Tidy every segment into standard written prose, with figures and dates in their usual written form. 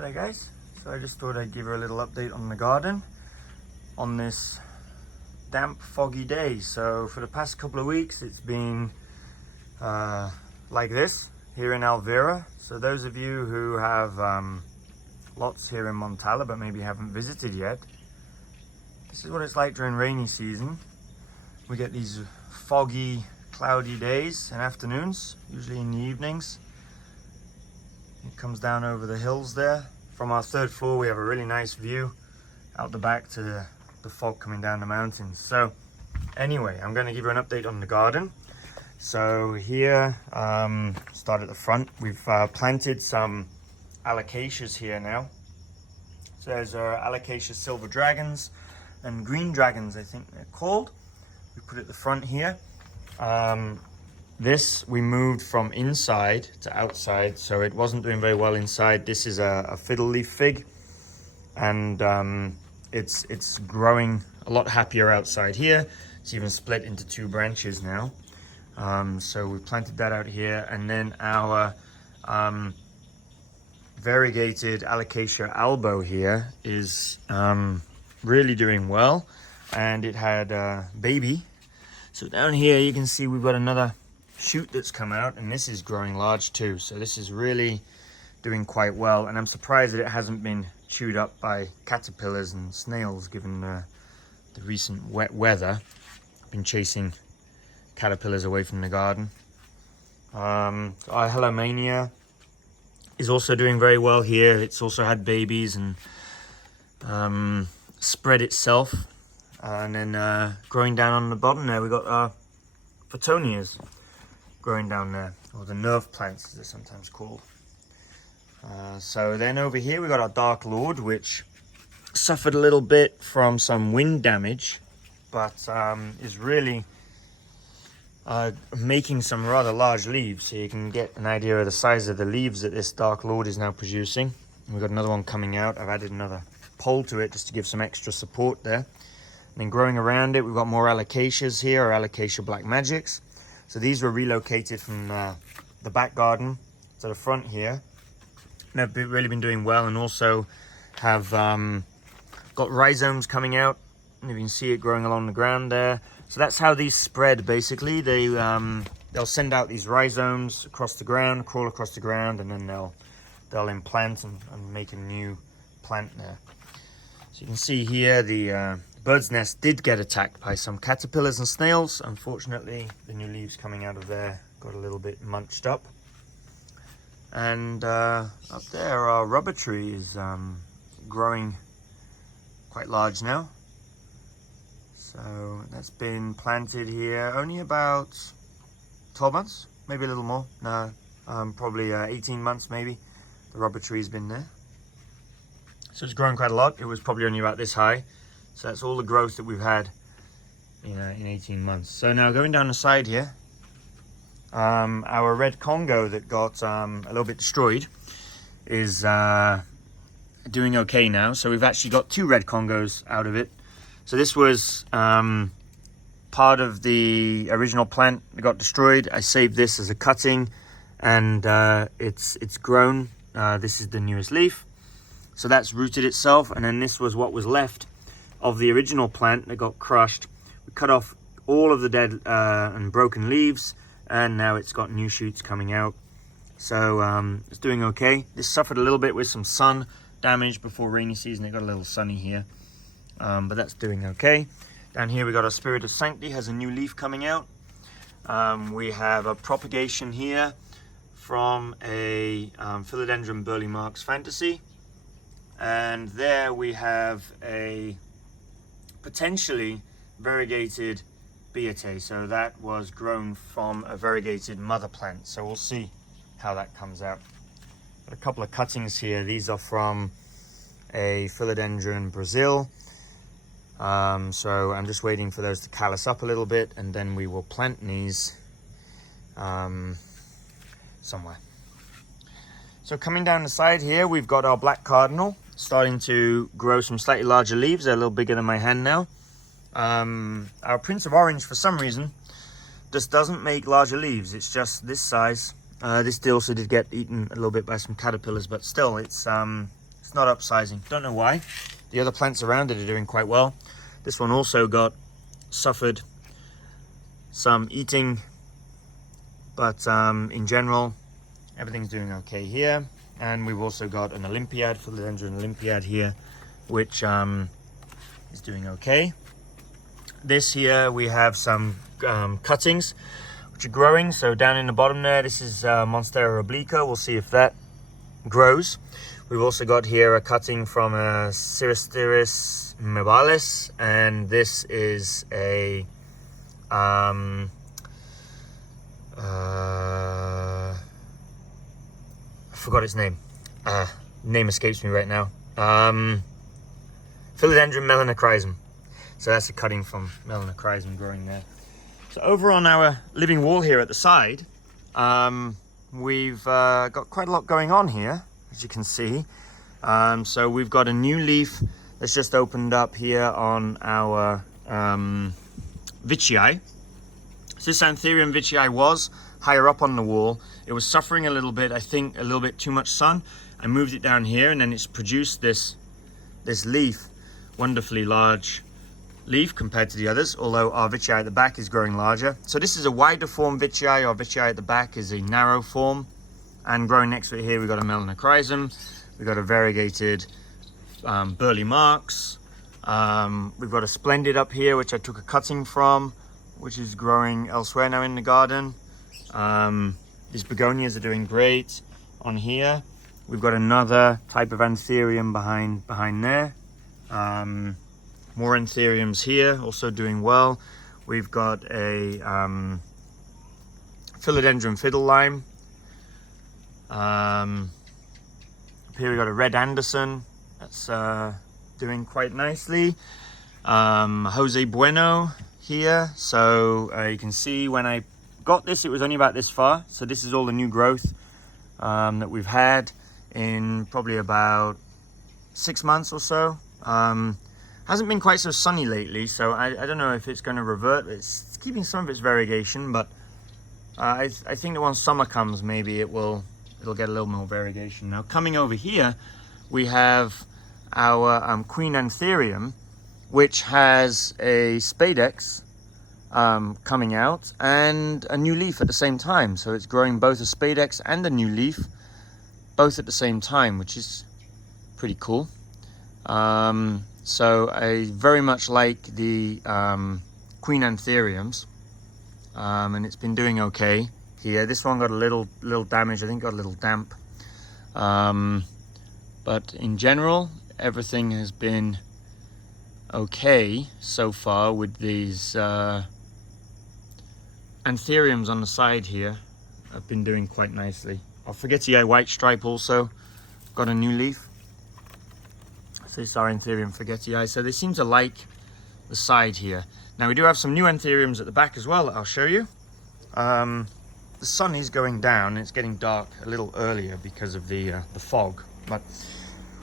Hello guys, so I just thought I'd give you a little update on the garden on this damp, foggy day. So for the past couple of weeks it's been like this here in Alviera. So those of you who have lots here in Montala but maybe haven't visited yet, this is what it's like during rainy season. We get these foggy, cloudy days and afternoons, usually in the evenings. It comes down over the hills there. From our third floor we have a really nice view out the back to the fog coming down the mountains. So anyway, I'm going to give you an update on the garden. So here, start at the front, we've planted some alocasias here now. So there's Alocasia silver dragons and green dragons, I think they're called. We put it at the front here. This we moved from inside to outside, so it wasn't doing very well inside. This is a Fiddle Leaf Fig, and it's growing a lot happier outside here. It's even split into two branches now. So we planted that out here, and then our variegated Alocasia albo here is really doing well, and it had a baby. So down here you can see we've got another shoot that's come out, and this is growing large too. So this is really doing quite well, and I'm surprised that it hasn't been chewed up by caterpillars and snails given the recent wet weather. I've been chasing caterpillars away from the garden. Our Helomania is also doing very well here. It's also had babies and spread itself, and then growing down on the bottom there we got our Photonias growing down there, or the nerve plants as they're sometimes called. So then over here we got our Dark Lord, which suffered a little bit from some wind damage, but is really making some rather large leaves, so you can get an idea of the size of the leaves that this Dark Lord is now producing. And we've got another one coming out. I've added another pole to it just to give some extra support there. And then growing around it, we've got more Alocasias here, or Alocasia Black Magics. So these were relocated from the back garden to the front here. And they've really been doing well, and also have got rhizomes coming out. And you can see it growing along the ground there. So that's how these spread basically. They'll send out these rhizomes across the ground, crawl across the ground, and then they'll implant and make a new plant there. So you can see here the bird's nest did get attacked by some caterpillars and snails. Unfortunately, the new leaves coming out of there got a little bit munched up. And up there, our rubber tree is growing quite large now. So that's been planted here only about 12 months, maybe a little more. No, probably 18 months maybe. The rubber tree's been there. So it's grown quite a lot. It was probably only about this high. So that's all the growth that we've had in 18 months. So now going down the side here, our red Congo that got a little bit destroyed is doing okay now. So we've actually got two red Congos out of it. So this was part of the original plant that got destroyed. I saved this as a cutting, and it's grown. This is the newest leaf. So that's rooted itself, and then this was what was left of the original plant that got crushed. We cut off all of the dead and broken leaves, and now it's got new shoots coming out. So it's doing okay. This suffered a little bit with some sun damage before rainy season. It got a little sunny here, but that's doing okay. Down here we got our Spirit of Sanctity, has a new leaf coming out. We have a propagation here from a Philodendron Burley Marks Fantasy, and there we have a potentially variegated Beate. So that was grown from a variegated mother plant. So we'll see how that comes out. Got a couple of cuttings here. These are from a Philodendron Brazil. So I'm just waiting for those to callus up a little bit, and then we will plant these somewhere. So coming down the side here, we've got our black Cardinal starting to grow some slightly larger leaves. They're a little bigger than my hand now. Our Prince of Orange, for some reason, just doesn't make larger leaves. It's just this size. This also did get eaten a little bit by some caterpillars, but still, it's It's not upsizing. Don't know why. The other plants around it are doing quite well. This one also suffered some eating, but in general, everything's doing okay here. And we've also got an Olympiad, Philodendron Olympiad here, which is doing okay. This here, we have some cuttings, which are growing. So down in the bottom there, this is Monstera obliqua. We'll see if that grows. We've also got here a cutting from a Ciristeris mebalis, and this is a I forgot its name. Name escapes me right now. Philodendron melanochrysum. So that's a cutting from melanochrysum growing there. So over on our living wall here at the side, we've got quite a lot going on here, as you can see. So we've got a new leaf that's just opened up here on our Vicii. So this Antherium Vicii was higher up on the wall. It was suffering a little bit, I think a little bit too much sun. I moved it down here, and then it's produced this leaf, wonderfully large leaf compared to the others, although our Vicii at the back is growing larger. So this is a wider form Vicii. Our Vicii at the back is a narrow form, and growing next to it here we've got a melanochrysum, we've got a variegated burley marks, we've got a splendid up here which I took a cutting from, which is growing elsewhere now in the garden. These begonias are doing great on here. We've got another type of Antherium behind there. More Antheriums here, also doing well. We've got a Philodendron fiddle lime. Up here we've got a red Anderson that's doing quite nicely. Jose Bueno here. So you can see when I got this, it was only about this far. So this is all the new growth that we've had in probably about 6 months or so. Hasn't been quite so sunny lately, so I don't know if it's going to revert. It's keeping some of its variegation, but I think that once summer comes, maybe it'll get a little more variegation. Now coming over here, we have our Queen Antherium, which has a Spadex coming out and a new leaf at the same time. So it's growing both a Spadex and a new leaf, both at the same time, which is pretty cool. So I very much like the Queen Antheriums, and it's been doing okay here. This one got a little damage, I think got a little damp. But in general, everything has been okay so far with these Antheriums on the side here. I've been doing quite nicely. Our Forgetii white stripe also got a new leaf. So this is our Antherium Forgetii. So they seem to like the side here. Now we do have some new Antheriums at the back as well that I'll show you. The sun is going down. It's getting dark a little earlier because of the fog. But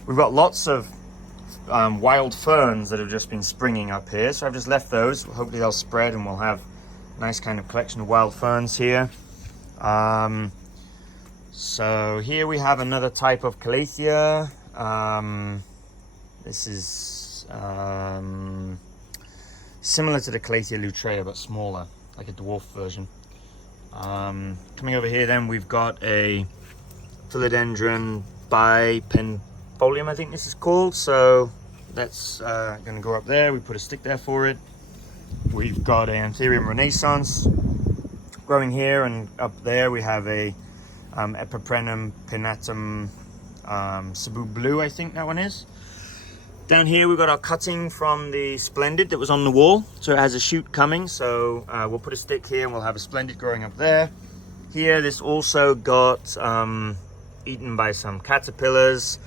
we've got lots of wild ferns that have just been springing up here. So I've just left those. Hopefully they'll spread and we'll have a nice kind of collection of wild ferns here. So here we have another type of Calathea. This is similar to the Calathea lutrea, but smaller, like a dwarf version. Coming over here then, we've got a Philodendron bipennifolium, I think this is called. So that's going to go up there. We put a stick there for it. We've got an Antherium renaissance growing here, and up there we have a Epiprenum pinnatum Cebu blue, I think that one is. Down here we've got our cutting from the Splendid that was on the wall, so it has a shoot coming, so we'll put a stick here and we'll have a Splendid growing up there. Here this also got eaten by some caterpillars,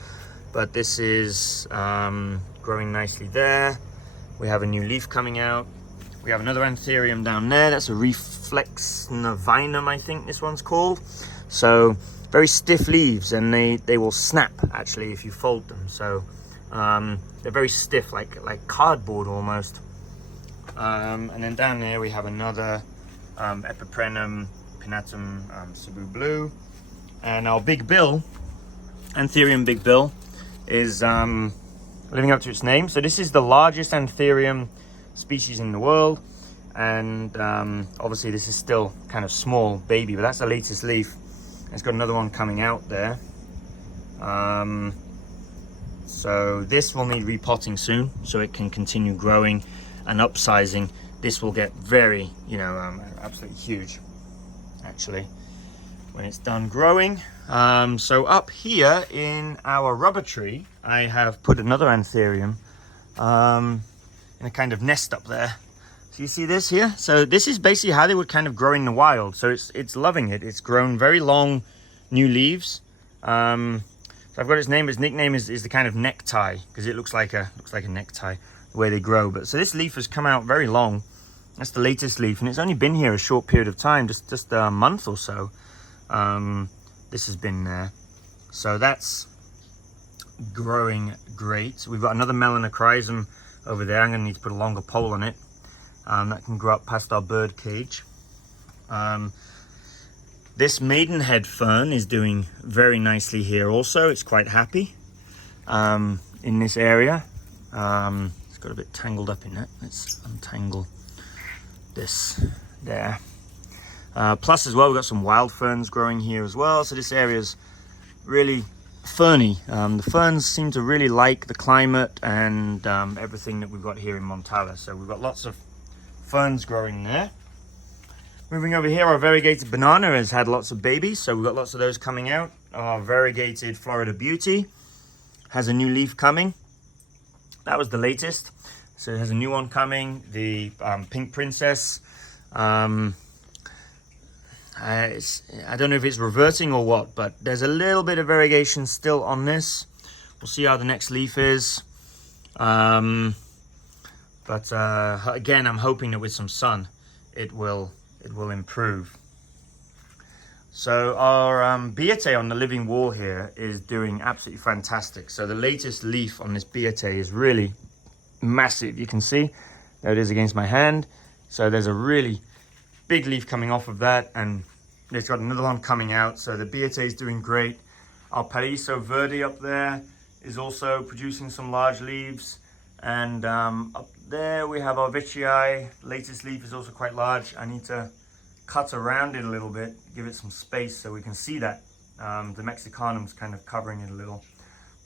but this is growing nicely there. We have a new leaf coming out. We have another Antherium down there, that's a Reflex Novinum, I think this one's called. So very stiff leaves, and they will snap actually if you fold them. So they're very stiff, like cardboard almost. And then down there we have another Epiprenum pinnatum Cebu blue, and our Big Bill, Antherium Big Bill, is living up to its name. So this is the largest Antherium species in the world, and obviously this is still kind of small baby, but that's the latest leaf. It's got another one coming out there. So this will need repotting soon so it can continue growing and upsizing. This will get very, absolutely huge actually when it's done growing. So up here in our rubber tree, I have put another Antherium in a kind of nest up there. So you see this here? So this is basically how they would kind of grow in the wild. So it's loving it. It's grown very long new leaves. So I've got its name. Its nickname is the kind of necktie, because it looks like a necktie the way they grow. But so this leaf has come out very long. That's the latest leaf, and it's only been here a short period of time, just a month or so. This has been there. So that's growing great. We've got another Melanochrysum over there. I'm going to need to put a longer pole on it. That can grow up past our bird cage. This Maidenhead Fern is doing very nicely here also. It's quite happy in this area. It's got a bit tangled up in it. Let's untangle this there. Plus as well, we've got some wild ferns growing here as well. So this area is really ferny. The ferns seem to really like the climate and everything that we've got here in Montala. So we've got lots of ferns growing there. Moving over here, our variegated banana has had lots of babies, so we've got lots of those coming out. Our variegated Florida Beauty has a new leaf coming. That was the latest, so it has a new one coming. The Pink Princess, I don't know if it's reverting or what, but there's a little bit of variegation still on this. We'll see how the next leaf is. But again, I'm hoping that with some sun, it will improve. So our Biate on the living wall here is doing absolutely fantastic. So the latest leaf on this Biate is really massive. You can see there it is against my hand. So there's a really big leaf coming off of that, and it's got another one coming out. So the Biate is doing great. Our Paraiso Verde up there is also producing some large leaves, and up there we have our Vicii. Latest leaf is also quite large. I need to cut around it a little bit, give it some space so we can see that. The Mexicanum's kind of covering it a little.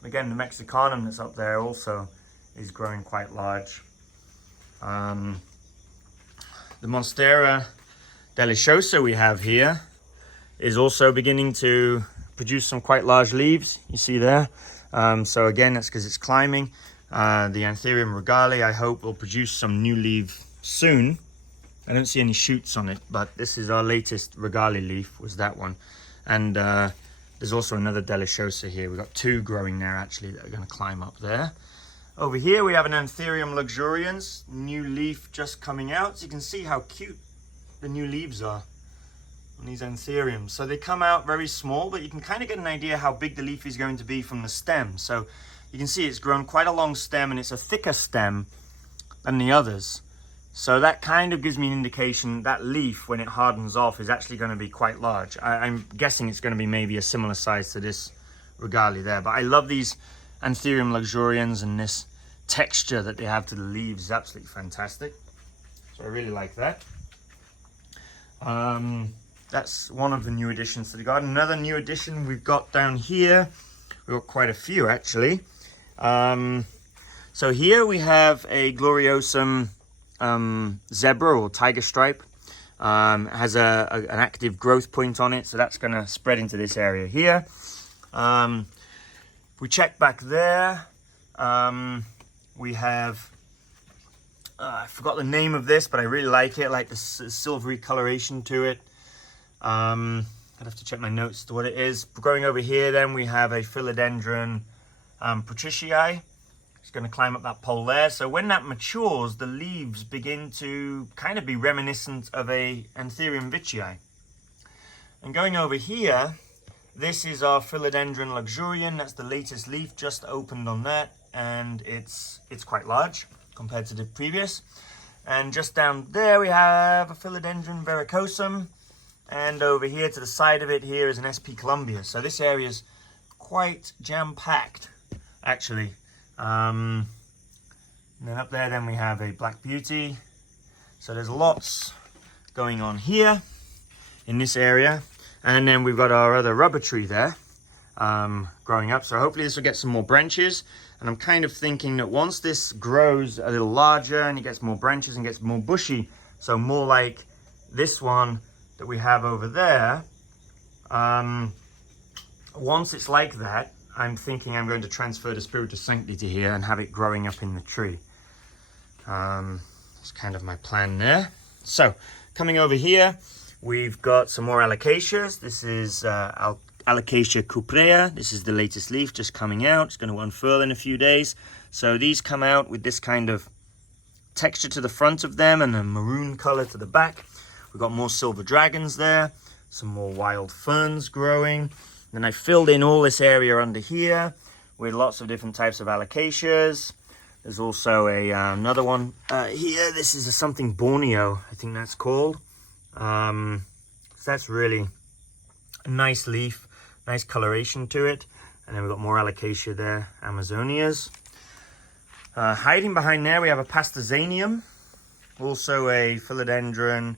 But again, the Mexicanum that's up there also is growing quite large. The Monstera deliciosa we have here is also beginning to produce some quite large leaves. You see there. So again, that's because it's climbing. The Antherium regale, I hope, will produce some new leaf soon. I don't see any shoots on it, but this is our latest regale leaf, was that one. And there's also another deliciosa here. We've got two growing there actually that are going to climb up there. Over here we have an Antherium luxurians, new leaf just coming out. So you can see how cute the new leaves are on these Antheriums. So they come out very small, but you can kind of get an idea how big the leaf is going to be from the stem. So you can see it's grown quite a long stem, and it's a thicker stem than the others. So that kind of gives me an indication that leaf, when it hardens off, is actually going to be quite large. I'm guessing it's going to be maybe a similar size to this regale there. But I love these Antherium luxurians, and this texture that they have to the leaves is absolutely fantastic. So I really like that. That's one of the new additions to the garden. Another new addition we've got down here. We've got quite a few actually. So here we have a Gloriosum zebra or tiger stripe. Has an active growth point on it, so that's going to spread into this area here. If we check back there, we have I forgot the name of this, but I really like it. I like the silvery coloration to it. I'd have to check my notes as to what it is. Growing over here then we have a Philodendron Patricia. It's going to climb up that pole there. So when that matures, the leaves begin to kind of be reminiscent of a Antherium Vicii. And going over here, this is our Philodendron luxurian. That's the latest leaf, just opened on that, and it's quite large compared to the previous. And just down there we have a Philodendron Varicosum, and over here to the side of it here is an SP Columbia. So this area is quite jam-packed actually. And then up there, then we have a Black Beauty. So there's lots going on here in this area. And then we've got our other rubber tree there growing up. So hopefully this will get some more branches. And I'm kind of thinking that once this grows a little larger and it gets more branches and gets more bushy, so more like this one that we have over there, once it's like that, I'm thinking I'm going to transfer the Spirit of Sanctity here and have it growing up in the tree. That's kind of my plan there. So coming over here, we've got some more Alocasias. This is Alocasia Cuprea. This is the latest leaf just coming out. It's going to unfurl in a few days. So these come out with this kind of texture to the front of them and a maroon color to the back. We've got more silver dragons there, some more wild ferns growing. Then I filled in all this area under here with lots of different types of Alocasias. There's also another one here. This is something Borneo, I think that's called. So that's really a nice leaf, nice coloration to it. And then we've got more Alocasia there, Amazonias. Hiding behind there, we have a Pastazanium, also a Philodendron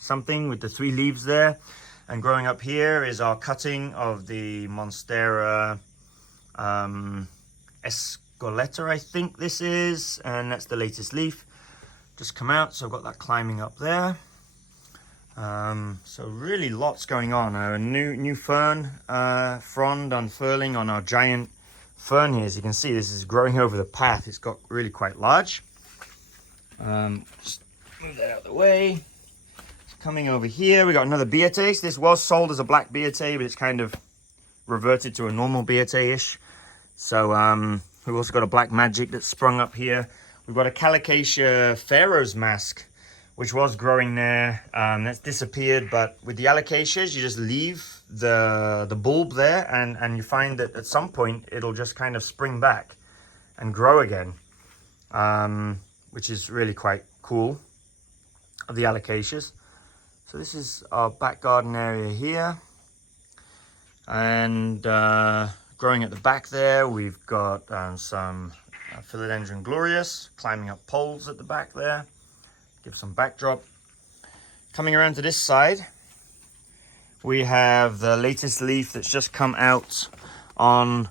something with the 3 leaves there. And growing up here is our cutting of the Monstera Escoleta, I think this is, and that's the latest leaf just come out. So I've got that climbing up there. So really lots going on. A new fern frond unfurling on our giant fern here. As you can see, this is growing over the path. It's got really quite large. Just move that out of the way. Coming over here, we got another Beate. This was sold as a black Beate, but it's kind of reverted to a normal Beate-ish. So we've also got a Black Magic that's sprung up here. We've got a Calicacia Pharaoh's Mask, which was growing there. That's disappeared, but with the Alocasias, you just leave the bulb there, and you find that at some point, it'll just kind of spring back and grow again, which is really quite cool of the Alocasias. So this is our back garden area here. And growing at the back there, we've got some Philodendron Glorious climbing up poles at the back there. Give some backdrop. Coming around to this side, we have the latest leaf that's just come out on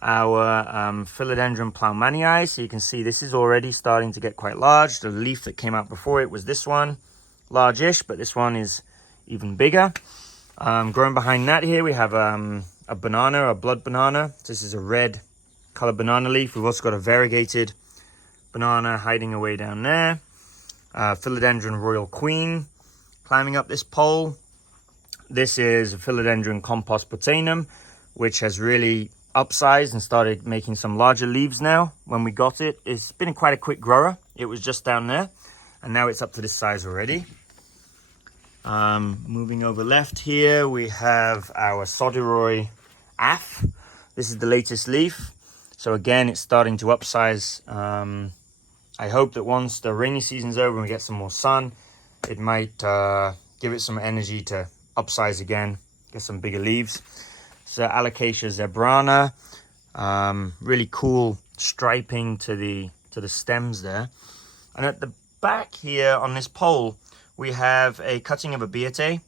our Philodendron Plowmanii. So you can see this is already starting to get quite large. The leaf that came out before it was this one. Large-ish, but this one is even bigger. Growing behind that here, we have a banana, a blood banana. This is a red colored banana leaf. We've also got a variegated banana hiding away down there. Philodendron Royal Queen climbing up this pole. This is a Philodendron Compost Botanum, which has really upsized and started making some larger leaves now. When we got it, it's been quite a quick grower. It was just down there, and now it's up to this size already. Moving over left here, we have our Sodiroy Af. This is the latest leaf. So again, it's starting to upsize. I hope that once the rainy season's over and we get some more sun, it might give it some energy to upsize again, get some bigger leaves. So Alocasia zebrana, really cool striping to the stems there. And at the back here on this pole, we have a cutting of a Beate.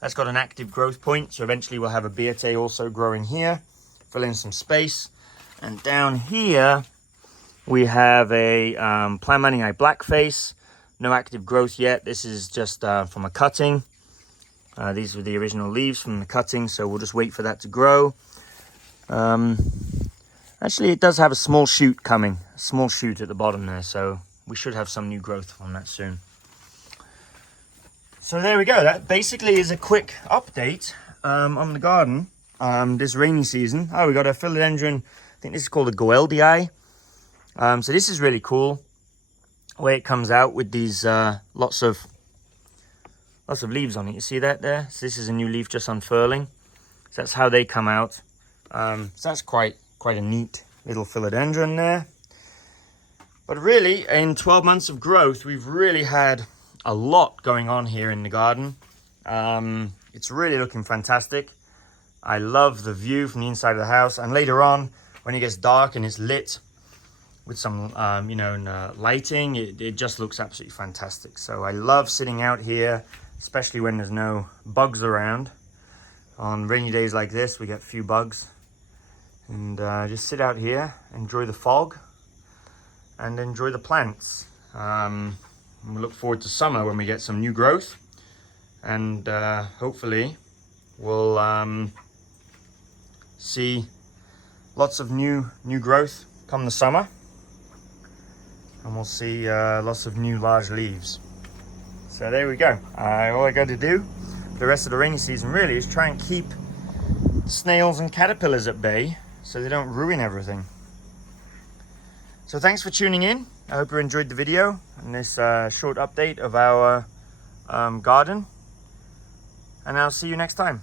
That's got an active growth point, so eventually we'll have a Beate also growing here, fill in some space. And down here, we have a Plowmanii Blackface. No active growth yet. This is just from a cutting. These were the original leaves from the cutting, so we'll just wait for that to grow. Actually, it does have a small shoot coming, a small shoot at the bottom there, so we should have some new growth on that soon. So there we go. That basically is a quick update on the garden this rainy season. Oh, we got a Philodendron, I think this is called a Goeldii. So this is really cool, the way it comes out with these lots of leaves on it. You see that there? So this is a new leaf just unfurling. So that's how they come out. So that's quite a neat little philodendron there. But really, in 12 months of growth, we've really had a lot going on here in the garden. It's really looking fantastic. I love the view from the inside of the house, and later on when it gets dark and it's lit with some lighting, it just looks absolutely fantastic. So I love sitting out here, especially when there's no bugs around. On rainy days like this, we get a few bugs, and just sit out here, enjoy the fog and enjoy the plants. We look forward to summer when we get some new growth, and hopefully we'll see lots of new growth come the summer, and we'll see lots of new large leaves. So there we go. All I got to do for the rest of the rainy season really is try and keep snails and caterpillars at bay so they don't ruin everything. So thanks for tuning in. I hope you enjoyed the video and this short update of our garden, and I'll see you next time.